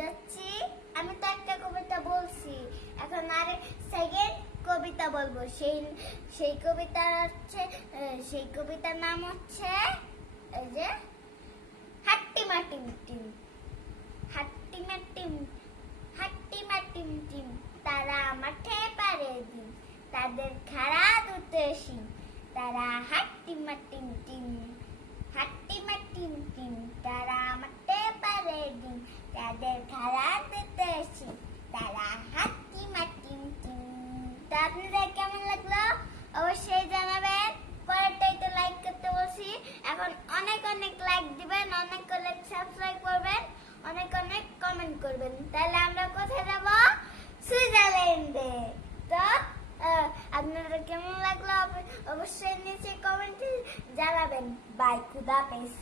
যাচ্ছি। আমি তো একটা কবিতা বলছি, এখন আরেক সেকেন্ড কবিতা বলবো। সেই কবিতার নাম হচ্ছে এই যে হাট্টিমা টিম টিম। হাট্টিমা টিম, হাট্টিমা টিম টিম, তারা মাঠে পারে দিন, তাদের খাড়া দুটো শিং, তারা হাট্টিমা টিম টিম। হাট্টিমা টিম টিম, তারা মাঠে পারে দিন, তাদের খাড়া দুটো শিং, তারা হাট্টিমা টিম টিম। তা আপনাদের কেমন লাগলো অবশ্যই জানাবেন। পরেরটাই তো লাইক করতে বলছি, এখন অনেক অনেক লাইক দিবেন, অনেক অনেক সাবস্ক্রাইব করবেন, অনেক অনেক কমেন্ট করবেন। তাহলে আমরা কোথায় যাব? সুইজারল্যান্ডে। তো আপনাদের কেমন লাগলো অবশ্যই নিচে কমেন্টে জানাবেন। বাই, খুদা হাফেজ।